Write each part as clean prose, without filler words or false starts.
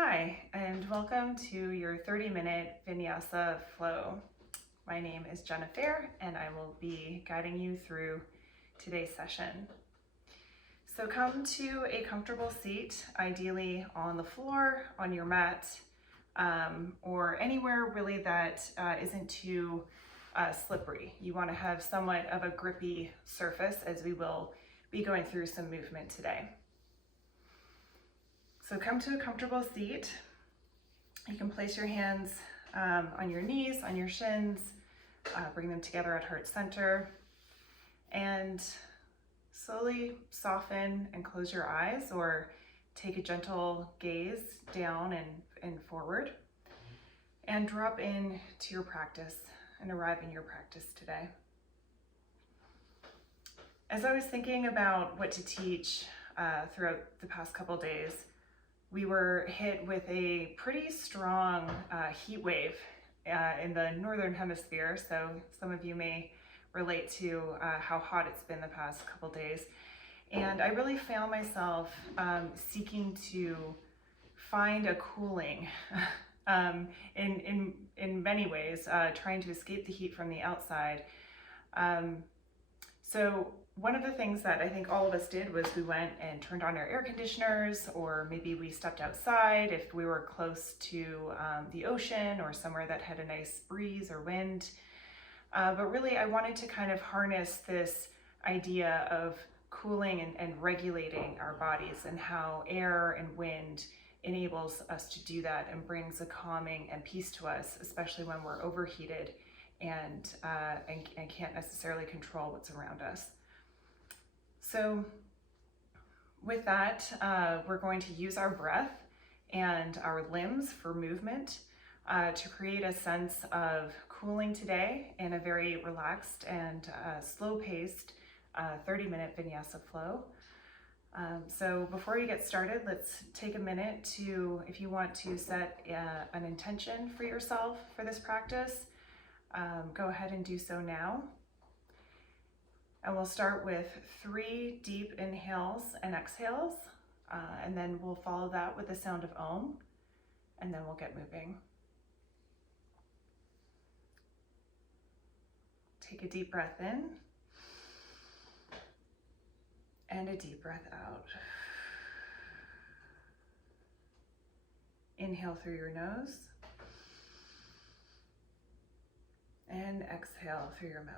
Hi, and welcome to your 30-minute Vinyasa Flow. My name is Jenna Fair, and I will be guiding you through today's session. So come to a comfortable seat, ideally on the floor, on your mat, or anywhere really that isn't too slippery. You want to have somewhat of a grippy surface, as we will be going through some movement today. So come to a comfortable seat. You can place your hands on your knees, on your shins, bring them together at heart center, and slowly soften and close your eyes, or take a gentle gaze down and forward, and drop in to your practice and arrive in your practice today. As I was thinking about what to teach throughout the past couple days, we were hit with a pretty strong heat wave in the northern hemisphere, so some of you may relate to how hot it's been the past couple days. And I really found myself seeking to find a cooling in many ways, trying to escape the heat from the outside. So one of the things that I think all of us did was we went and turned on our air conditioners, or maybe we stepped outside if we were close to the ocean or somewhere that had a nice breeze or wind. But really I wanted to kind of harness this idea of cooling and regulating our bodies, and how air and wind enables us to do that and brings a calming and peace to us, especially when we're overheated and can't necessarily control what's around us. So with that, we're going to use our breath and our limbs for movement to create a sense of cooling today in a very relaxed and slow-paced 30-minute Vinyasa Flow. So before you get started, let's take a minute to, if you want to set an intention for yourself for this practice, go ahead and do so now. And we'll start with 3 deep inhales and exhales, and then we'll follow that with the sound of Om, and then we'll get moving. Take a deep breath in, and a deep breath out. Inhale through your nose, and exhale through your mouth.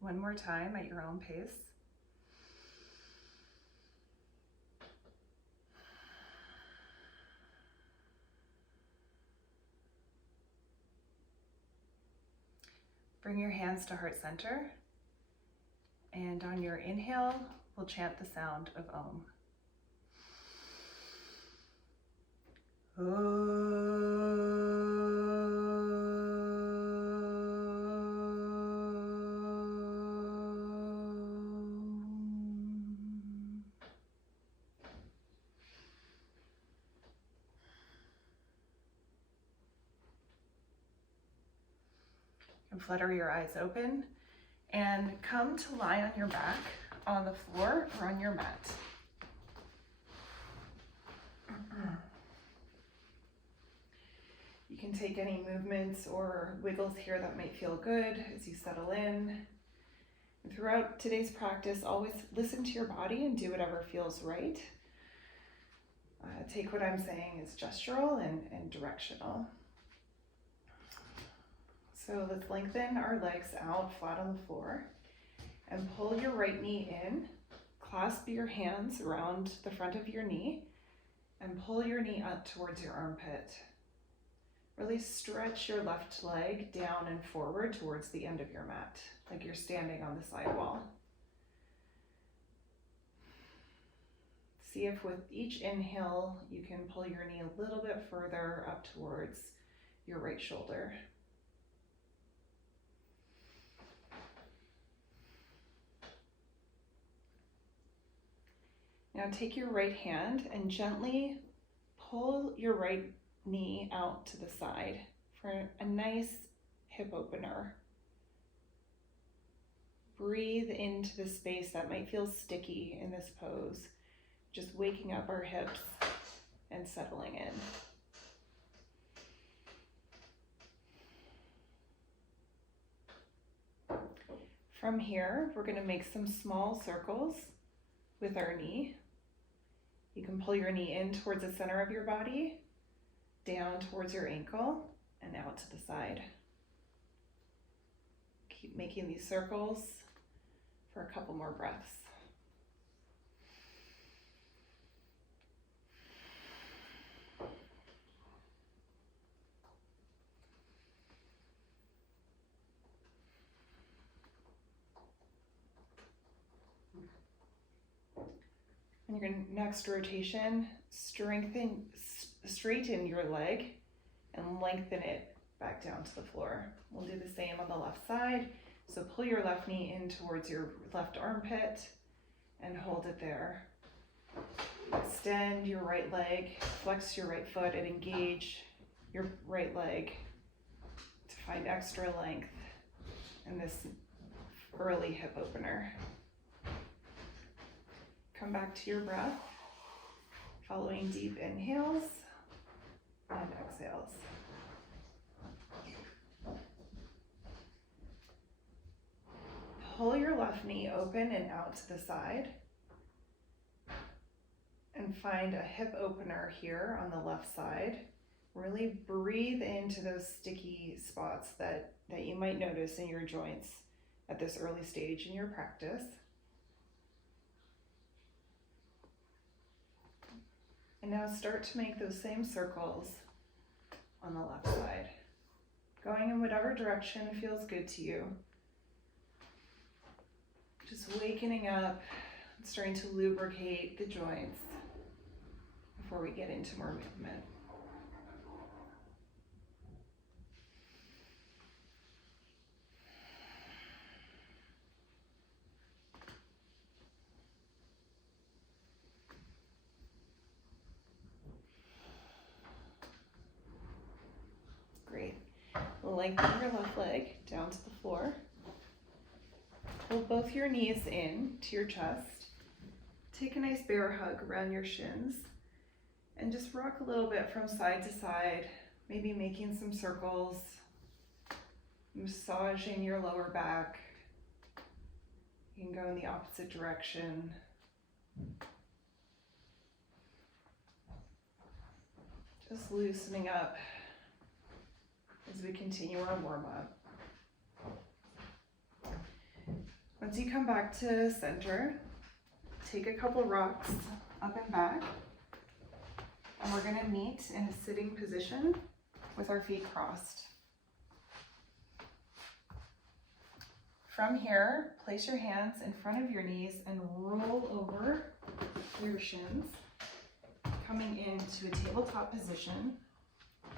One more time at your own pace. Bring your hands to heart center, and on your inhale, we'll chant the sound of Om. And flutter your eyes open and come to lie on your back on the floor or on your mat. You can take any movements or wiggles here that might feel good as you settle in. And throughout today's practice, always listen to your body and do whatever feels right. Take what I'm saying as gestural and directional. So let's lengthen our legs out flat on the floor and pull your right knee in. Clasp your hands around the front of your knee and pull your knee up towards your armpit. Really stretch your left leg down and forward towards the end of your mat, like you're standing on the sidewall. See if with each inhale you can pull your knee a little bit further up towards your right shoulder. Now take your right hand and gently pull your right knee out to the side for a nice hip opener. Breathe into the space that might feel sticky in this pose just waking up our hips and settling in. From here, we're going to make some small circles with our knee. You can pull your knee in towards the center of your body, down towards your ankle, and out to the side. Keep making these circles for a couple more breaths. On your next rotation, straighten your leg and lengthen it back down to the floor. We'll do the same on the left side. So pull your left knee in towards your left armpit and hold it there. Extend your right leg, flex your right foot, and engage your right leg to find extra length in this early hip opener. Come back to your breath, following deep inhales and exhales. Pull your left knee open and out to the side, and find a hip opener here on the left side. Really breathe into those sticky spots that you might notice in your joints at this early stage in your practice. And now start to make those same circles on the left side, going in whatever direction feels good to you. Just wakening up, starting to lubricate the joints before we get into more movement. Great. Lengthen your left leg down to the floor. Pull both your knees in to your chest. Take a nice bear hug around your shins and just rock a little bit from side to side, maybe making some circles, massaging your lower back. You can go in the opposite direction. Just loosening up as we continue our warm-up. Once you come back to center, take a couple rocks up and back, and we're going to meet in a sitting position with our feet crossed. From here, place your hands in front of your knees and roll over your shins, coming into a tabletop position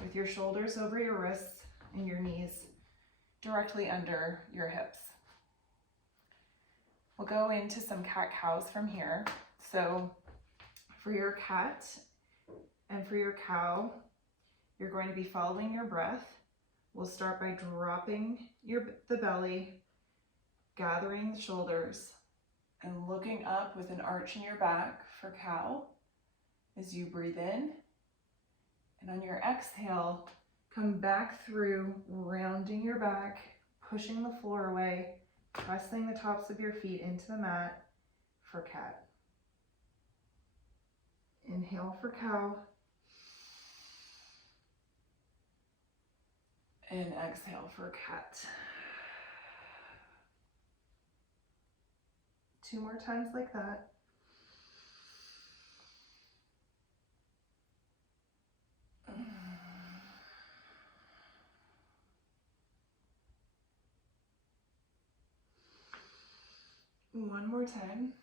with your shoulders over your wrists and your knees directly under your hips. We'll go into some cat-cows from here. So for your cat and for your cow, you're going to be following your breath. We'll start by dropping the belly, gathering the shoulders, and looking up with an arch in your back for cow as you breathe in. And on your exhale, come back through, rounding your back, pushing the floor away, pressing the tops of your feet into the mat for cat. Inhale for cow. And exhale for cat. 2 more times like that. One more time.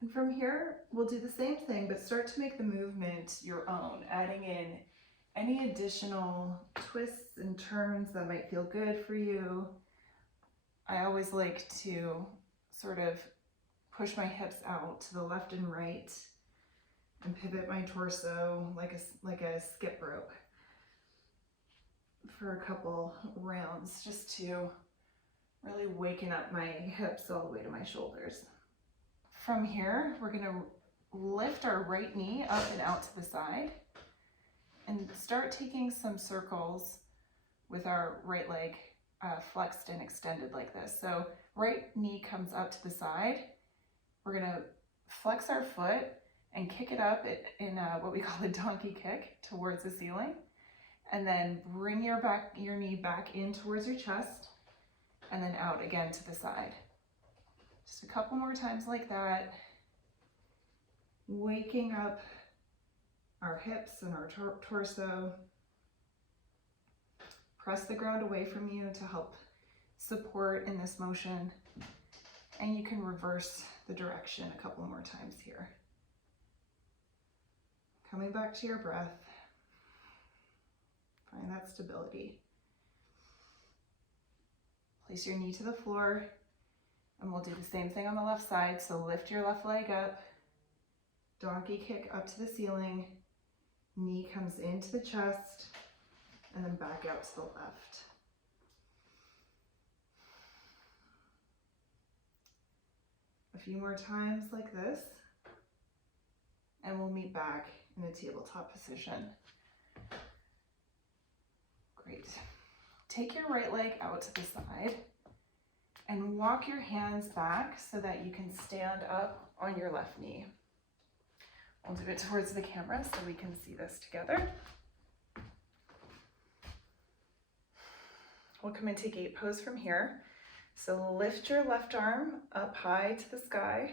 And from here, we'll do the same thing, but start to make the movement your own, adding in any additional twists and turns that might feel good for you. I always like to sort of push my hips out to the left and right and pivot my torso like a skip rope. for a couple rounds just to really waken up my hips all the way to my shoulders. From here, we're going to lift our right knee up and out to the side and start taking some circles with our right leg flexed and extended like this. So right knee comes up to the side. We're going to flex our foot and kick it up in what we call a donkey kick towards the ceiling. And then bring your knee back in towards your chest and then out again to the side. Just a couple more times like that. Waking up our hips and our torso. Press the ground away from you to help support in this motion. And you can reverse the direction a couple more times here. Coming back to your breath. Find that stability. Place your knee to the floor, and we'll do the same thing on the left side. So lift your left leg up, donkey kick up to the ceiling, knee comes into the chest, and then back out to the left. A few more times like this, and we'll meet back in a tabletop position. Great. Take your right leg out to the side and walk your hands back so that you can stand up on your left knee. We'll do it towards the camera so we can see this together. We'll come into gate pose from here. So lift your left arm up high to the sky.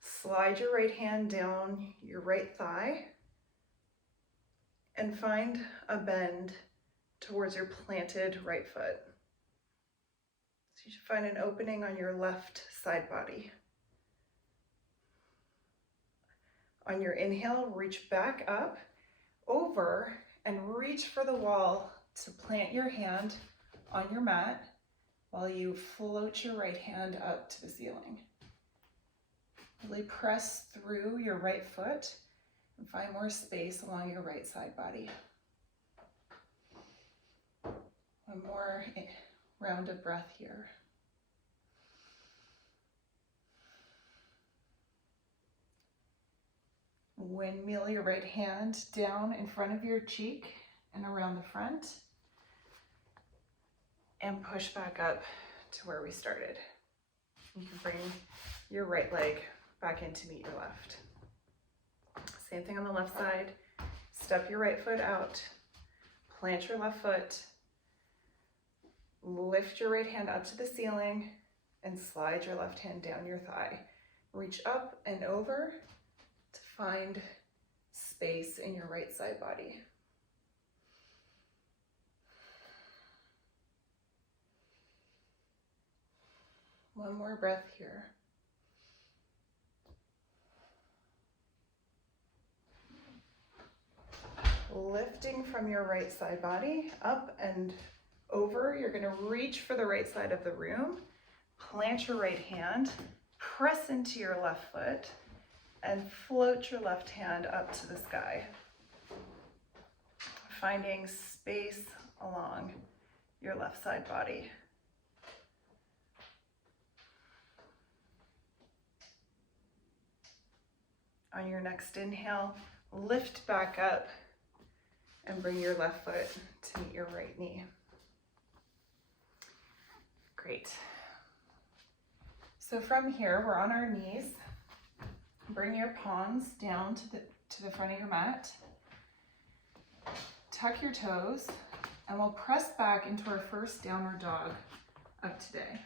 Slide your right hand down your right thigh and find a bend towards your planted right foot. So you should find an opening on your left side body. On your inhale, reach back up, over, and reach for the wall to plant your hand on your mat while you float your right hand up to the ceiling. Really press through your right foot and find more space along your right side body. One more round of breath here. Windmill your right hand down in front of your cheek and around the front. And push back up to where we started. You can bring your right leg back in to meet your left. Same thing on the left side. Step your right foot out. Plant your left foot. Lift your right hand up to the ceiling and slide your left hand down your thigh. Reach up and over to find space in your right side body. One more breath here. Lifting from your right side body up and over, you're going to reach for the right side of the room, plant your right hand, press into your left foot, and float your left hand up to the sky. Finding space along your left side body. On your next inhale, lift back up and bring your left foot to meet your right knee. Great. So from here, we're on our knees. Bring your palms down to the front of your mat. Tuck your toes, and we'll press back into our first downward dog of today.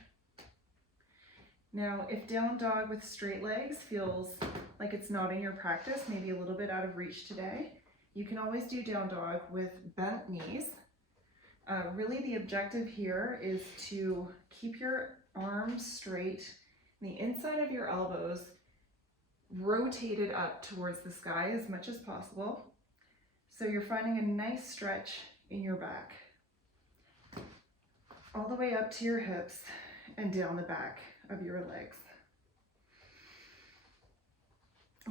Now, if down dog with straight legs feels like it's not in your practice, maybe a little bit out of reach today, you can always do down dog with bent knees. Really the objective here is to keep your arms straight, the inside of your elbows rotated up towards the sky as much as possible. So you're finding a nice stretch in your back, all the way up to your hips and down the back of your legs.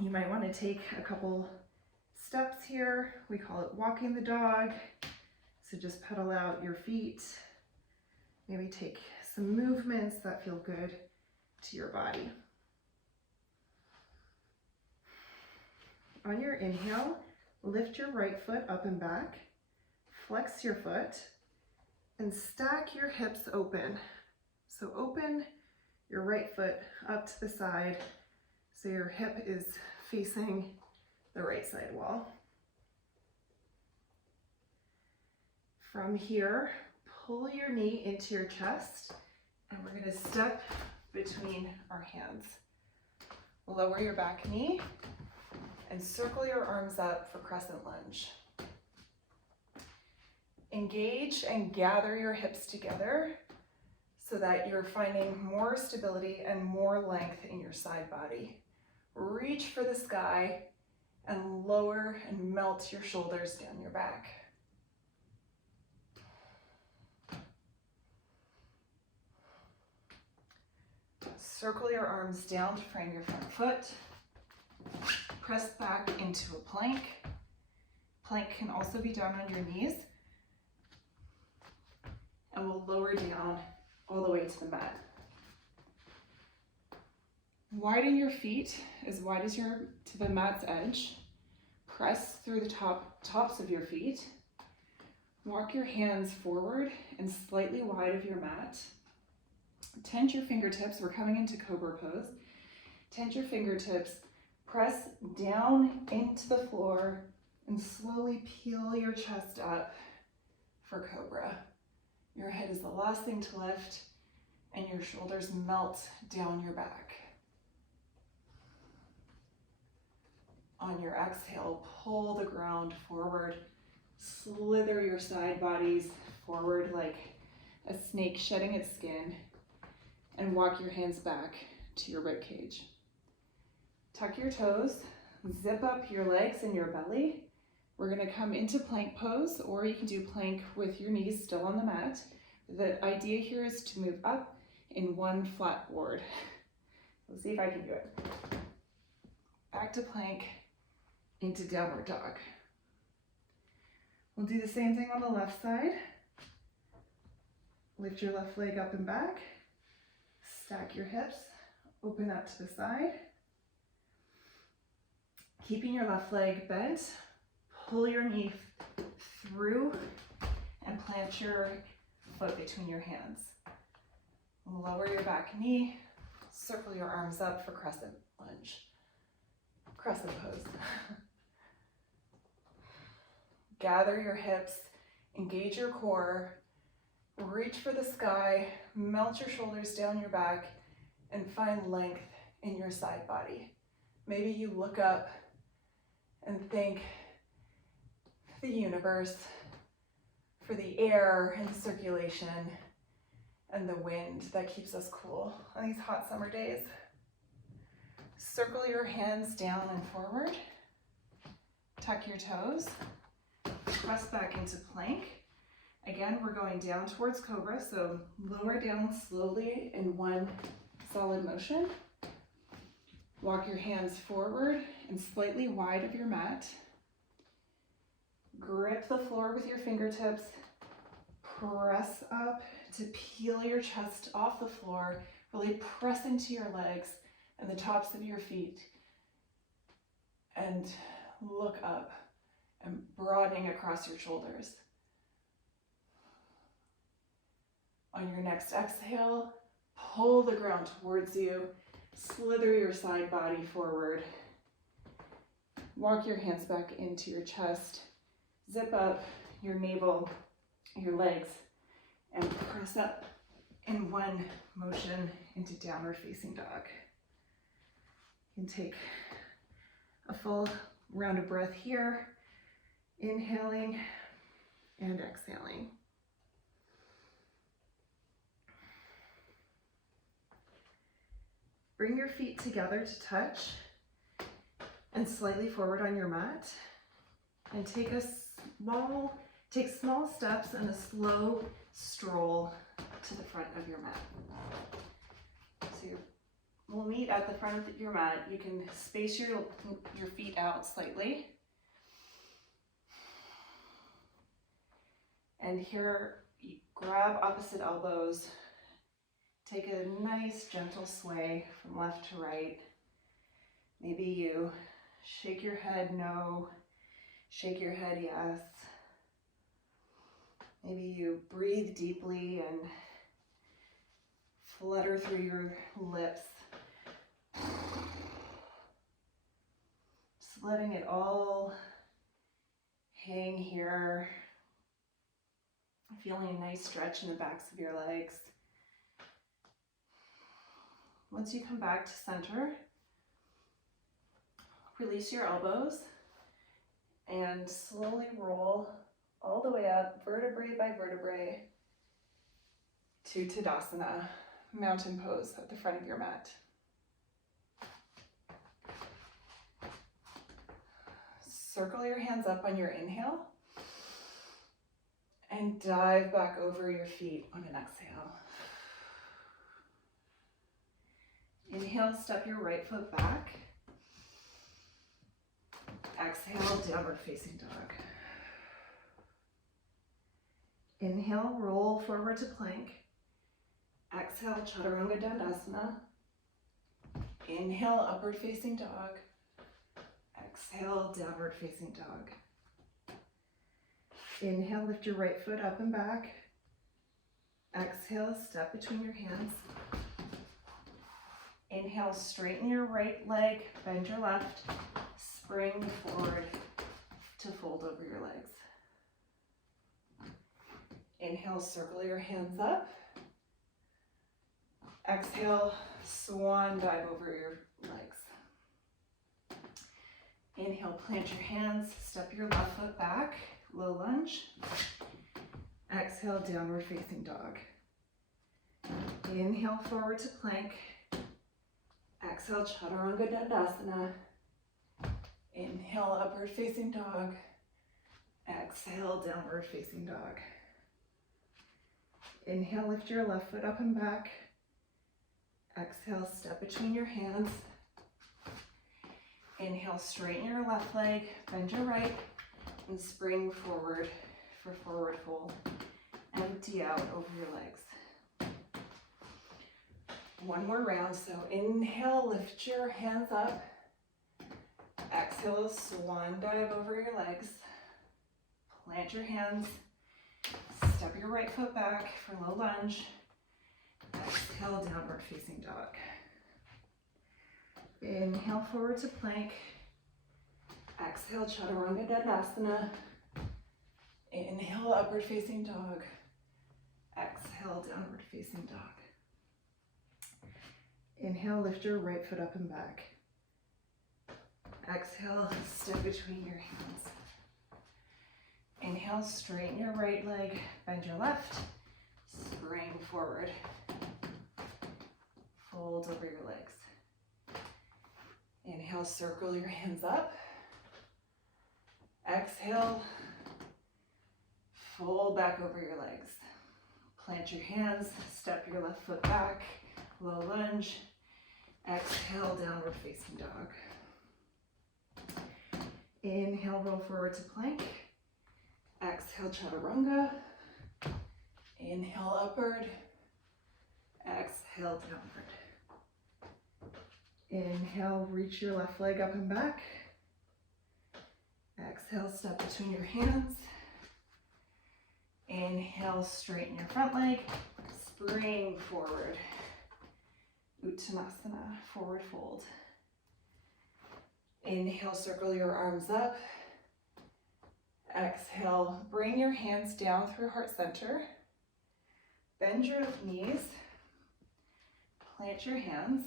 You might want to take a couple steps here. We call it walking the dog. So just pedal out your feet. Maybe take some movements that feel good to your body. On your inhale, lift your right foot up and back, flex your foot, and stack your hips open. So open your right foot up to the side so your hip is facing the right side wall. From here, pull your knee into your chest, and we're going to step between our hands. Lower your back knee and circle your arms up for crescent lunge. Engage and gather your hips together so that you're finding more stability and more length in your side body. Reach for the sky and lower and melt your shoulders down your back. Circle your arms down to frame your front foot. Press back into a plank. Plank can also be done on your knees. And we'll lower down all the way to the mat. Widen your feet as wide as to the mat's edge. Press through the tops of your feet. Walk your hands forward and slightly wide of your mat. Tense your fingertips. We're coming into Cobra Pose. Tense your fingertips. Press down into the floor and slowly peel your chest up for Cobra. Your head is the last thing to lift and your shoulders melt down your back. On your exhale, pull the ground forward. Slither your side bodies forward like a snake shedding its skin, and walk your hands back to your rib cage. Tuck your toes, zip up your legs and your belly. We're gonna come into plank pose, or you can do plank with your knees still on the mat. The idea here is to move up in one flat board. Let's see if I can do it. Back to plank, into downward dog. We'll do the same thing on the left side. Lift your left leg up and back. Stack your hips, open up to the side. Keeping your left leg bent, pull your knee through and plant your foot between your hands. Lower your back knee, circle your arms up for crescent lunge. Crescent pose. Gather your hips, engage your core, reach for the sky, melt your shoulders down your back, and find length in your side body. Maybe you look up and thank the universe for the air and circulation and the wind that keeps us cool on these hot summer days. Circle your hands down and forward. Tuck your toes. Press back into plank. Again, we're going down towards Cobra, so lower down slowly in one solid motion. Walk your hands forward and slightly wide of your mat. Grip the floor with your fingertips. Press up to peel your chest off the floor. Really press into your legs and the tops of your feet. And look up and broadening across your shoulders. On your next exhale, pull the ground towards you. Slither your side body forward. Walk your hands back into your chest. Zip up your navel, your legs, and press up in one motion into downward facing dog. You can take a full round of breath here, inhaling and exhaling. Bring your feet together to touch and slightly forward on your mat, and take small steps and a slow stroll to the front of your mat. So we'll meet at the front of your mat. You can space your feet out slightly. And here, grab opposite elbows. Take a nice gentle sway from left to right. Maybe you shake your head no, shake your head yes. Maybe you breathe deeply and flutter through your lips. Just letting it all hang here. Feeling a nice stretch in the backs of your legs. Once you come back to center, release your elbows and slowly roll all the way up, vertebrae by vertebrae, to Tadasana, mountain pose at the front of your mat. Circle your hands up on your inhale and dive back over your feet on an exhale. Inhale, step your right foot back. Exhale, downward facing dog. Inhale, roll forward to plank. Exhale, Chaturanga Dandasana. Inhale, upward facing dog. Exhale, downward facing dog. Inhale, lift your right foot up and back. Exhale, step between your hands. Inhale, straighten your right leg, bend your left, spring forward to fold over your legs. Inhale, circle your hands up. Exhale, swan dive over your legs. Inhale, plant your hands, step your left foot back, low lunge. Exhale, downward facing dog. Inhale, forward to plank. Exhale, Chaturanga Dandasana. Inhale, upward facing dog. Exhale, downward facing dog. Inhale, lift your left foot up and back. Exhale, step between your hands. Inhale, straighten your left leg, bend your right, and spring forward for forward fold. Empty out over your legs. One more round, so inhale, lift your hands up. Exhale, swan dive over your legs. Plant your hands. Step your right foot back for low lunge. Exhale, downward facing dog. Inhale, forward to plank. Exhale, Chaturanga Dandasana. Inhale, upward facing dog. Exhale, downward facing dog. Inhale, lift your right foot up and back. Exhale, step between your hands. Inhale, straighten your right leg, bend your left, spring forward. Fold over your legs. Inhale, circle your hands up. Exhale, fold back over your legs. Plant your hands, step your left foot back, low lunge. Exhale, downward facing dog. Inhale, roll forward to plank. Exhale, Chaturanga. Inhale, upward. Exhale, downward. Inhale, reach your left leg up and back. Exhale, step between your hands. Inhale, straighten your front leg. Spring forward. Uttanasana, forward fold. Inhale, circle your arms up. Exhale, bring your hands down through heart center. Bend your knees. Plant your hands.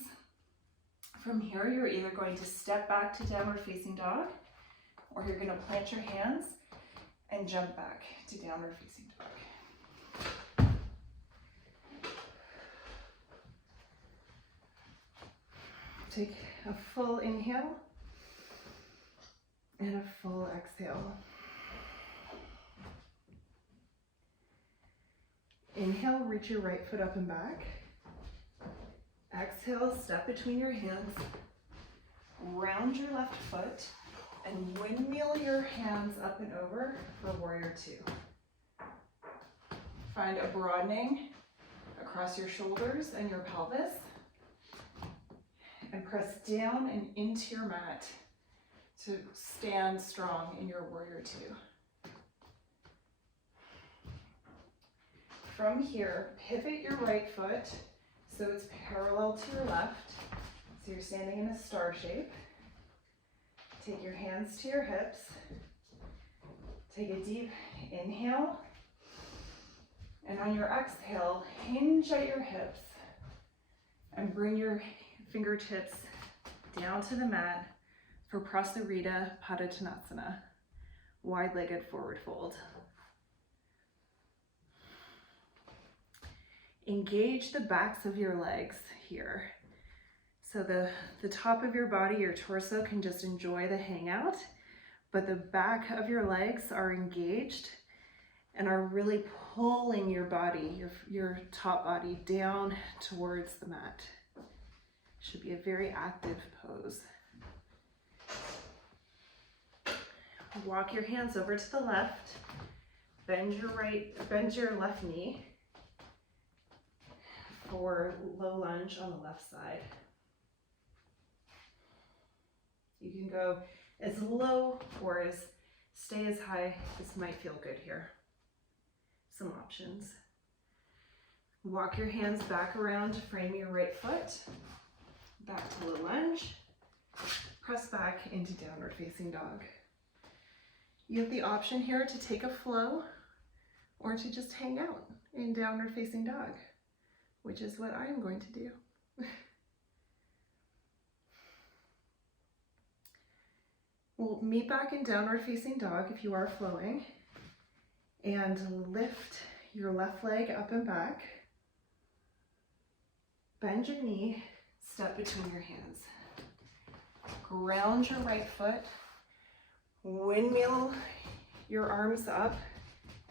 From here, you're either going to step back to downward facing dog, or you're going to plant your hands and jump back to downward facing dog. Take a full inhale and a full exhale. Inhale, reach your right foot up and back. Exhale, step between your hands. Round your left foot and windmill your hands up and over for warrior two. Find a broadening across your shoulders and your pelvis. And press down and into your mat to stand strong in your warrior two. From here, pivot your right foot so it's parallel to your left. So you're standing in a star shape. Take your hands to your hips. Take a deep inhale. And on your exhale, hinge at your hips and bring your fingertips down to the mat for Prostarita Patatanasana, wide-legged forward fold. Engage the backs of your legs here. So the top of your body, your torso can just enjoy the hangout, but the back of your legs are engaged and are really pulling your body, your top body down towards the mat. Should be a very active pose. Walk your hands over to the left, bend your left knee for low lunge on the left side. You can go as low or stay as high. This might feel good here. Some options. Walk your hands back around to frame your right foot. Back to low lunge. Press back into downward facing dog. You have the option here to take a flow or to just hang out in downward facing dog, which is what I'm going to do. We'll meet back in downward facing dog if you are flowing, and lift your left leg up and back. Bend your knee, step between your hands. Ground your right foot, windmill your arms up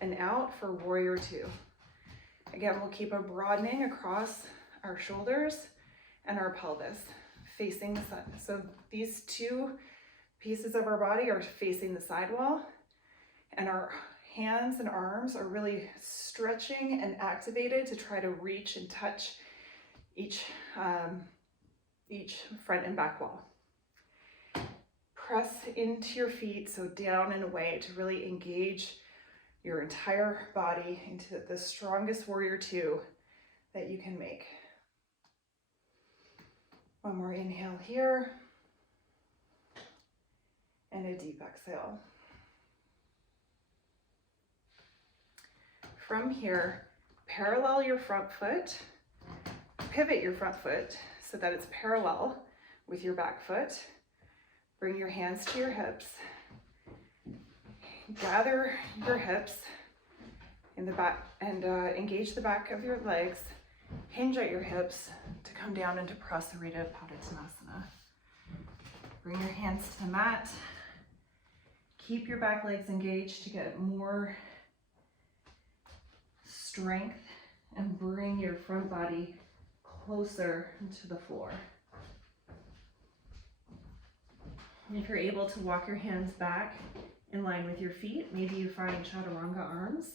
and out for warrior two. Again, we'll keep a broadening across our shoulders and our pelvis, facing the sun. So these two pieces of our body are facing the side wall, and our hands and arms are really stretching and activated to try to reach and touch each front and back wall. Press into your feet, so down and away, to really engage your entire body into the strongest warrior two that you can make. One more inhale here, and a deep exhale. From here, parallel your front foot, pivot your front foot so that it's parallel with your back foot. Bring your hands to your hips. Gather your hips in the back and engage the back of your legs. Hinge at your hips to come down into Proserita Patatanasana. Bring your hands to the mat. Keep your back legs engaged to get more strength, and bring your front body closer to the floor. And if you're able to walk your hands back in line with your feet, maybe you find chaturanga arms,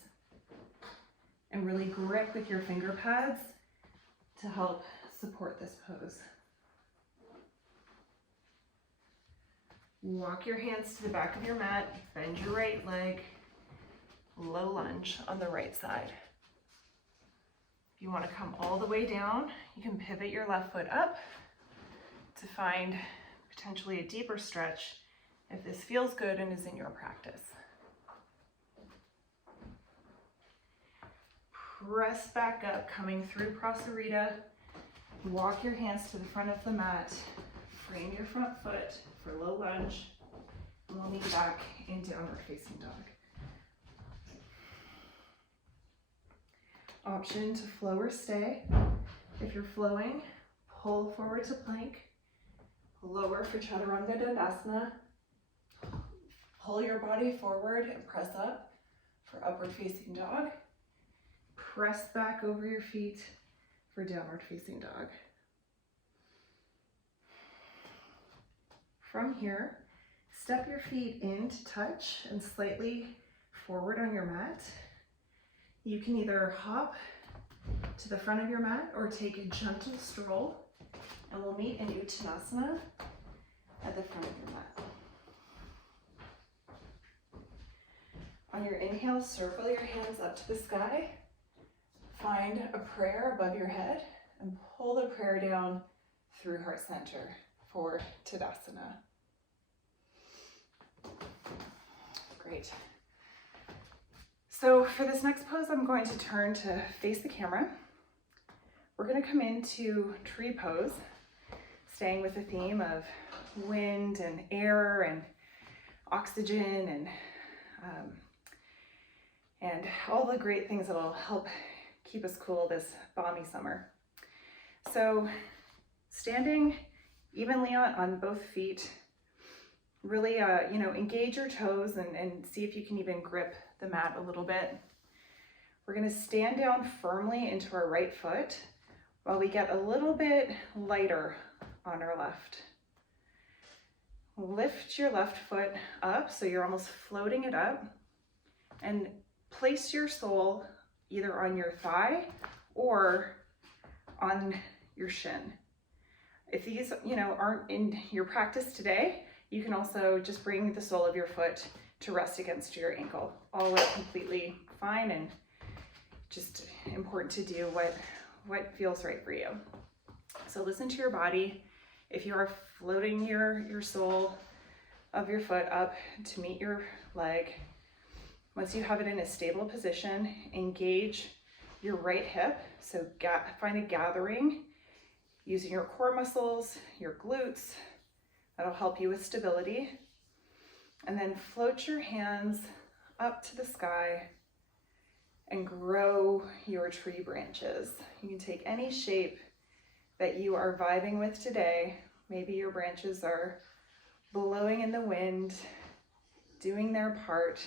and really grip with your finger pads to help support this pose. Walk your hands to the back of your mat, bend your right leg, low lunge on the right side. If you want to come all the way down, you can pivot your left foot up to find potentially a deeper stretch if this feels good and is in your practice. Press back up, coming through Prostarita. Walk your hands to the front of the mat. Frame your front foot for low lunge. And we'll meet back in downward facing dog. Option to flow or stay. If you're flowing, pull forward to plank. Lower for chaturanga dandasana. Pull your body forward and press up for upward facing dog. Press back over your feet for downward facing dog. From here, step your feet in to touch and slightly forward on your mat. You can either hop to the front of your mat or take a gentle stroll, and we'll meet in Uttanasana at the front of your mat. On your inhale, circle your hands up to the sky. Find a prayer above your head and pull the prayer down through heart center for Tadasana. Great. So for this next pose, I'm going to turn to face the camera. We're going to come into tree pose, staying with the theme of wind and air and oxygen and all the great things that will help keep us cool this balmy summer. So standing evenly on both feet, really engage your toes and see if you can even grip the mat a little bit. We're going to stand down firmly into our right foot while we get a little bit lighter on our left. Lift your left foot up so you're almost floating it up, and place your sole either on your thigh or on your shin. If these, aren't in your practice today, you can also just bring the sole of your foot to rest against your ankle. All are completely fine and just important to do what feels right for you. So listen to your body. If you are floating your sole of your foot up to meet your leg, once you have it in a stable position, engage your right hip. So find a gathering using your core muscles, your glutes. That'll help you with stability. And then float your hands up to the sky and grow your tree branches. You can take any shape that you are vibing with today. Maybe your branches are blowing in the wind, doing their part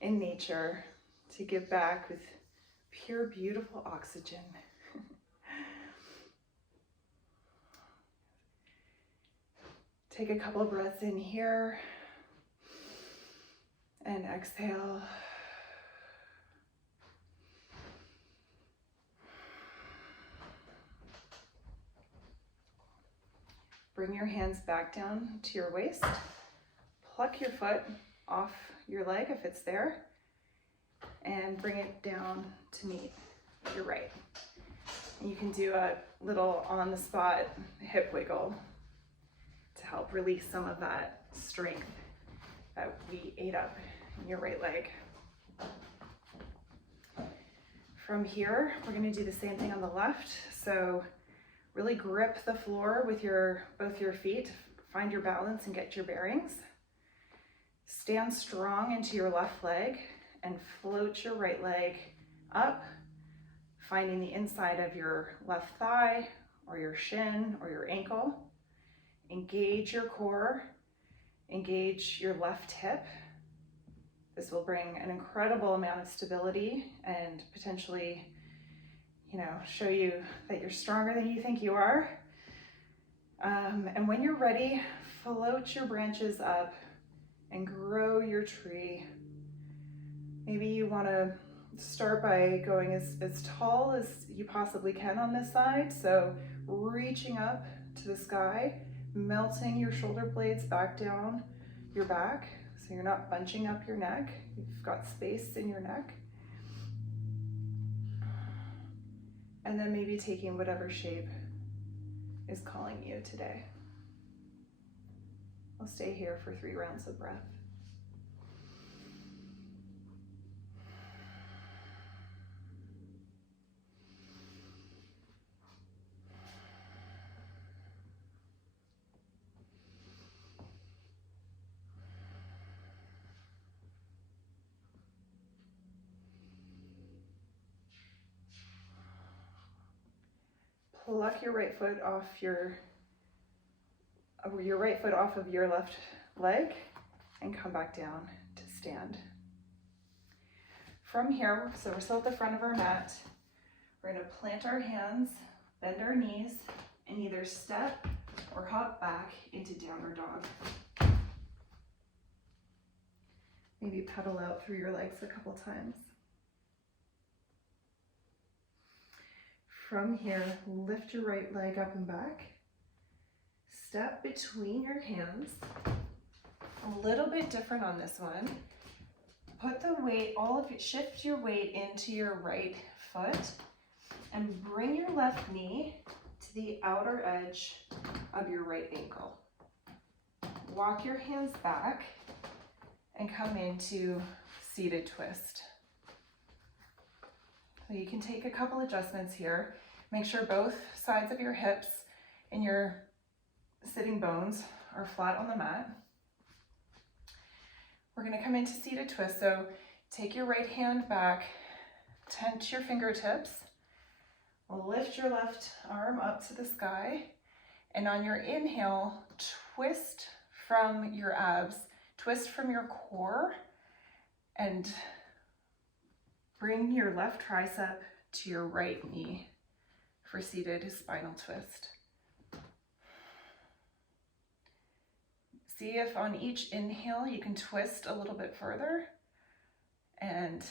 in nature to give back with pure, beautiful oxygen. Take a couple breaths in here and exhale. Bring your hands back down to your waist. Pluck your foot off your leg if it's there, and bring it down to meet your right. And you can do a little on-the-spot hip wiggle to help release some of that strength that we ate up in your right leg. From here, we're going to do the same thing on the left. So really grip the floor with both your feet, find your balance and get your bearings. Stand strong into your left leg and float your right leg up, finding the inside of your left thigh or your shin or your ankle. Engage your core, engage your left hip. This will bring an incredible amount of stability and potentially, show you that you're stronger than you think you are. And when you're ready, float your branches up and grow your tree. Maybe you want to start by going as tall as you possibly can on this side. So reaching up to the sky, melting your shoulder blades back down your back so you're not bunching up your neck. You've got space in your neck. And then maybe taking whatever shape is calling you today. I'll stay here for 3 rounds of breath. Pluck your right foot off your right foot off of your left leg and come back down to stand. From here, so we're still at the front of our mat, we're going to plant our hands, bend our knees, and either step or hop back into downward dog. Maybe pedal out through your legs a couple times. From here, lift your right leg up and back. Step between your hands. A little bit different on this one. Put the weight, shift your weight into your right foot and bring your left knee to the outer edge of your right ankle. Walk your hands back and come into seated twist. So you can take a couple adjustments here. Make sure both sides of your hips and your sitting bones are flat on the mat. We're going to come into seated twist. So take your right hand back, tense your fingertips, lift your left arm up to the sky, and on your inhale, twist from your abs, twist from your core, and bring your left tricep to your right knee for seated spinal twist. See if on each inhale you can twist a little bit further, and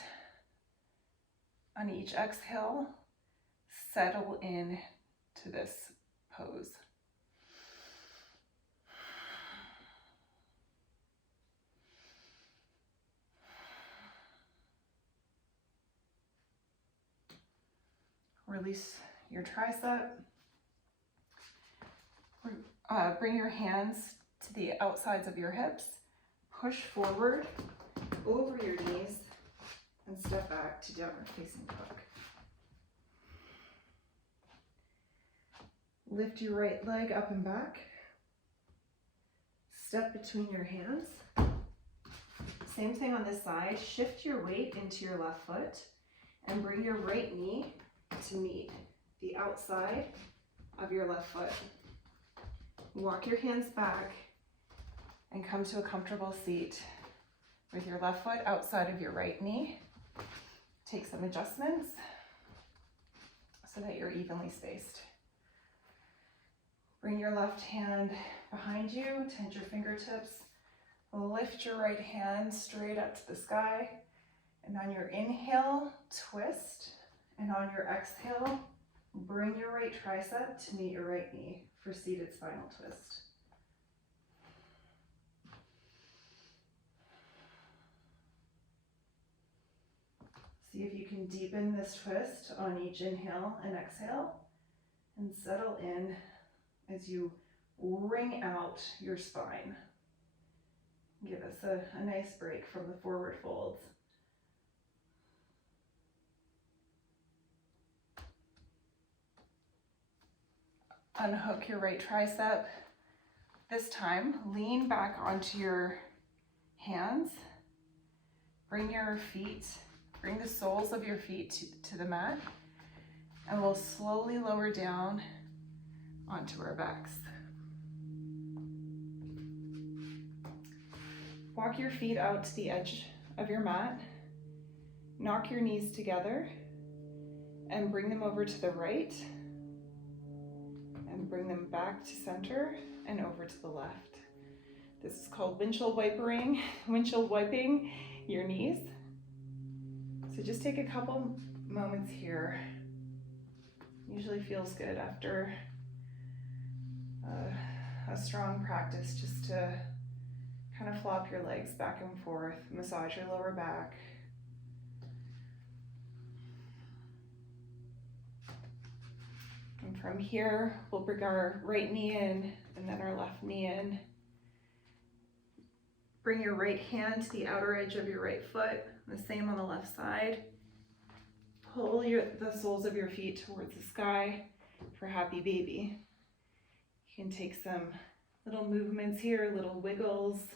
on each exhale, settle in to this pose. Release your tricep. Bring your hands to the outsides of your hips. Push forward over your knees and step back to downward facing dog. Lift your right leg up and back. Step between your hands. Same thing on this side. Shift your weight into your left foot and bring your right knee to meet the outside of your left foot. Walk your hands back and come to a comfortable seat with your left foot outside of your right knee. Take some adjustments so that you're evenly spaced. Bring your left hand behind you, tense your fingertips, lift your right hand straight up to the sky, and on your inhale, twist, and on your exhale, bring your right tricep to meet your right knee for seated spinal twist. See if you can deepen this twist on each inhale and exhale, and settle in as you wring out your spine. Give us a nice break from the forward folds. Unhook your right tricep. This time, lean back onto your hands. Bring the soles of your feet to the mat, and we'll slowly lower down onto our backs. Walk your feet out to the edge of your mat. Knock your knees together and bring them over to the right, and bring them back to center and over to the left. This is called windshield wiping your knees. So just take a couple moments here. Usually feels good after a strong practice, just to kind of flop your legs back and forth, massage your lower back. And from here, we'll bring our right knee in and then our left knee in. Bring your right hand to the outer edge of your right foot, the same on the left side. Pull the soles of your feet towards the sky for happy baby. You can take some little movements here, little wiggles.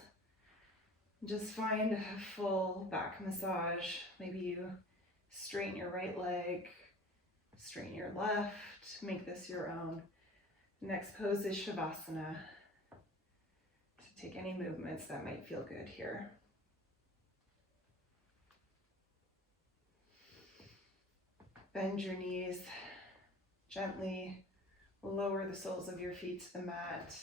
Just find a full back massage. Maybe you straighten your right leg, straighten your left, make this your own. The next pose is Shavasana. So take any movements that might feel good here. Bend your knees, gently lower the soles of your feet to the mat.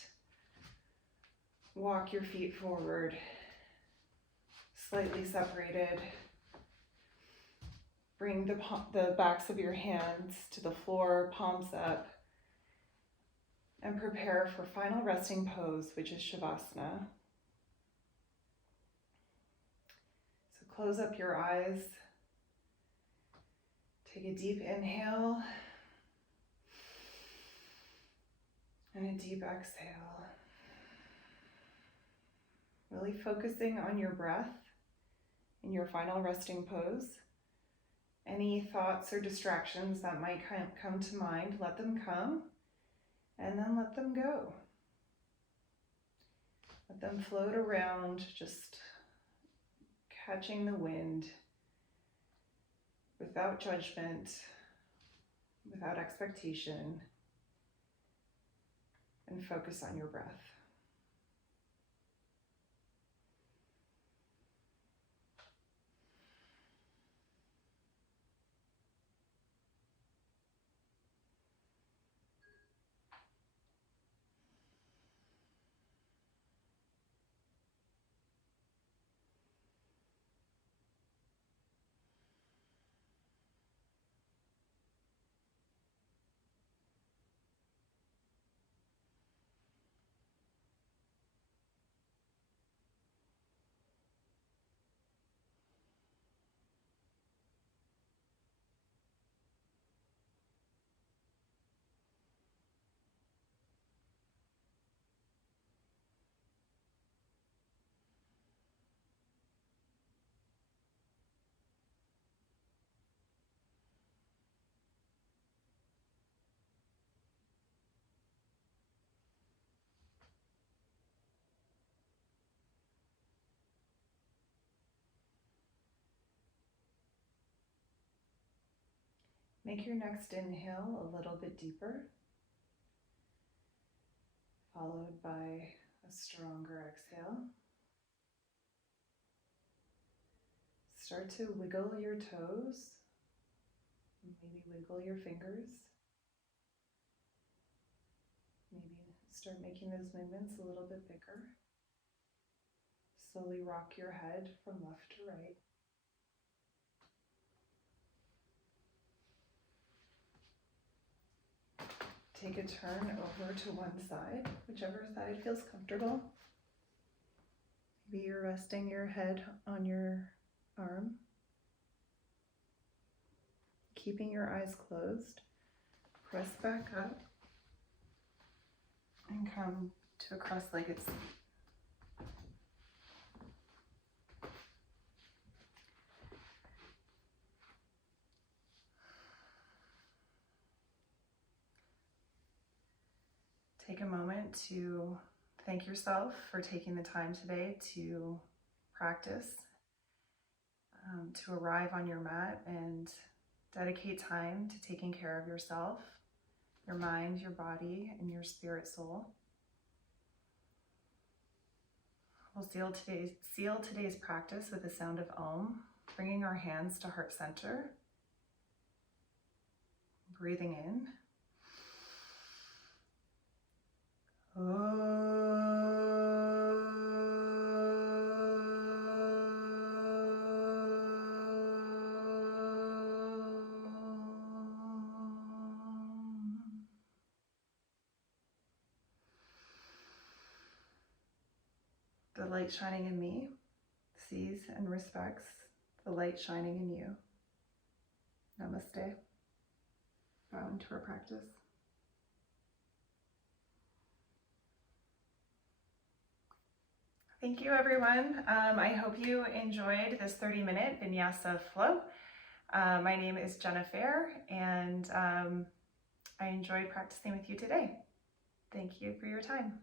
Walk your feet forward, slightly separated. Bring the backs of your hands to the floor, palms up, and prepare for final resting pose, which is Shavasana. So close up your eyes. Take a deep inhale and a deep exhale. Really focusing on your breath in your final resting pose. Any thoughts or distractions that might come to mind, let them come and then let them go. Let them float around, just catching the wind without judgment, without expectation, and focus on your breath. Make your next inhale a little bit deeper, followed by a stronger exhale. Start to wiggle your toes, maybe wiggle your fingers. Maybe start making those movements a little bit bigger. Slowly rock your head from left to right. Take a turn over to one side, whichever side feels comfortable. Maybe you're resting your head on your arm. Keeping your eyes closed. Press back up and come to a cross-legged seat. Take a moment to thank yourself for taking the time today to practice, to arrive on your mat and dedicate time to taking care of yourself, your mind, your body, and your spirit soul. We'll seal today's practice with the sound of Om, bringing our hands to heart center, breathing in. The light shining in me sees and respects the light shining in you. Namaste. Bow into our practice. Thank you, everyone. I hope you enjoyed this 30-minute Vinyasa Flow. My name is Jenna Fair, and I enjoyed practicing with you today. Thank you for your time.